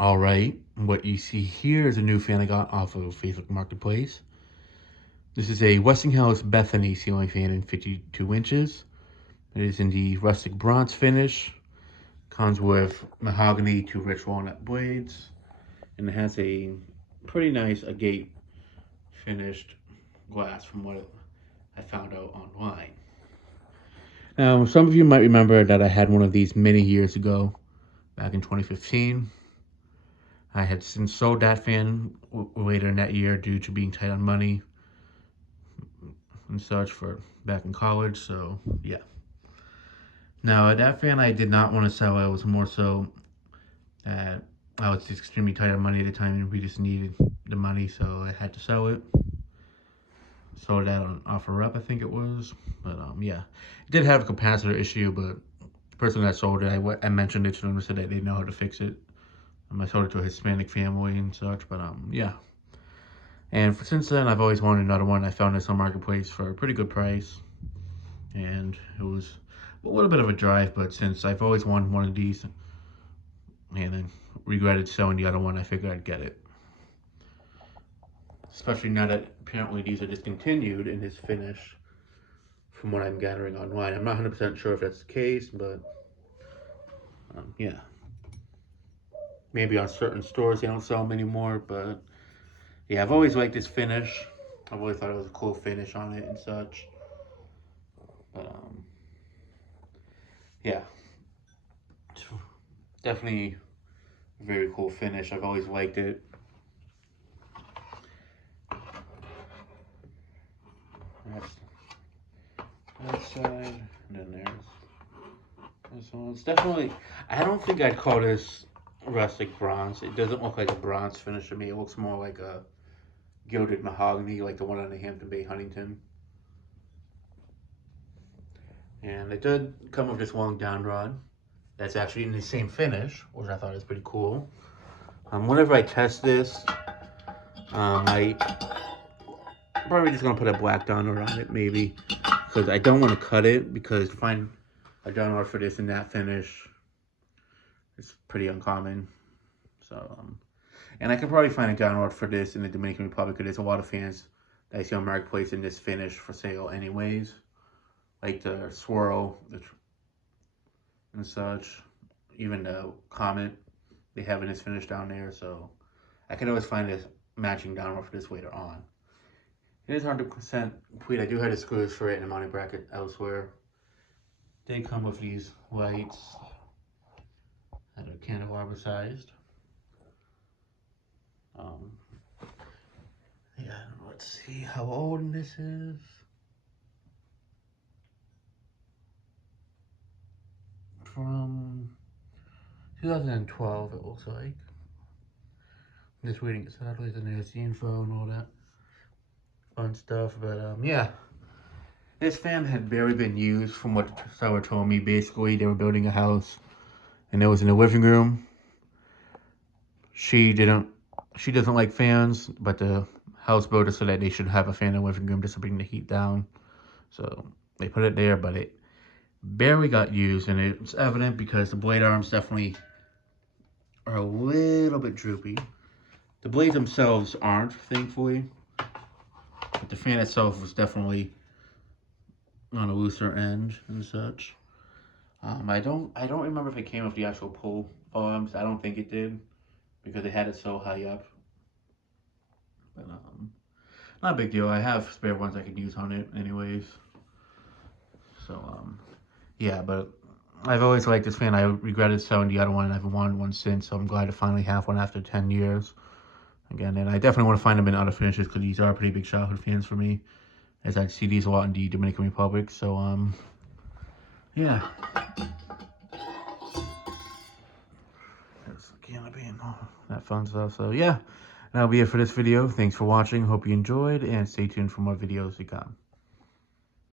All right, what you see here is a new fan I got off of Facebook Marketplace. This is a Westinghouse Bethany ceiling fan in 52 inches. It is in the rustic bronze finish. Comes with mahogany to rich walnut blades. And it has a pretty nice agate finished glass from what I found out online. Now, some of you might remember that I had one of these many years ago, back in 2015. I had since sold that fan later in that year due to being tight on money and such for back in college. So yeah. Now that fan I did not want to sell. It was more so that I was extremely tight on money at the time, and we just needed the money, so I had to sell it. Sold that on OfferUp, I think it was. But yeah, it did have a capacitor issue, but the person that sold it, I mentioned it to them and said that they know how to fix it. I sold it to a Hispanic family and such, but yeah. And since then, I've always wanted another one. I found this on Marketplace for a pretty good price, and it was a little bit of a drive, but since I've always wanted one of these, and then regretted selling the other one, I figured I'd get it. Especially now that apparently these are discontinued in this finish, from what I'm gathering online. I'm not 100% sure if that's the case, but yeah. Maybe on certain stores they don't sell them anymore, but yeah, I've always liked this finish. I've always thought it was a cool finish on it and such. But yeah, it's definitely a very cool finish. I've always liked it. That's that side, and then there's this one. It's definitely, I don't think I'd call this rustic bronze. It doesn't look like a bronze finish to me. It looks more like a gilded mahogany, like the one on the Hampton Bay Huntington. And it did come with this long down rod that's actually in the same finish, which I thought is pretty cool. Whenever I test this, I probably just gonna put a black down rod on it, maybe, because I don't want to cut it, because to find a down rod for this in that finish is pretty uncommon. So, and I could probably find a down rod for this in the Dominican Republic, because there's a lot of fans that I see on Marketplace in this finish for sale anyways. Like the swirl and such, even the comet they have in this finish down there, so I can always find this matching downward for this later on. It is 100% complete. I do have the screws for it in a mounting bracket elsewhere. They come with these lights that are candelabra sized. Yeah, let's see how old this is. From 2012, it looks like. I'm just waiting to sideways, and there's the info and all that fun stuff. But yeah, this fan had barely been used from what the seller told me. Basically, they were building a house, and it was in the living room. She doesn't like fans, but the house builder said that they should have a fan in the living room just to bring the heat down. So they put it there, but it barely got used, and it's evident because the blade arms definitely are a little bit droopy. The blades themselves aren't, thankfully, but the fan itself was definitely on a looser end and such. I don't remember if it came with the actual pull arms. I don't think it did, because they had it so high up. But not a big deal. I have spare ones I could use on it anyways. So yeah, but I've always liked this fan. I regretted selling the other one, and I haven't wanted one since, so I'm glad to finally have one after 10 years. Again, and I definitely want to find them in other finishes, because these are pretty big childhood fans for me, as I see these a lot in the Dominican Republic. So yeah. There's the canopy and all that fun stuff. So yeah, that'll be it for this video. Thanks for watching. Hope you enjoyed, and stay tuned for more videos to come.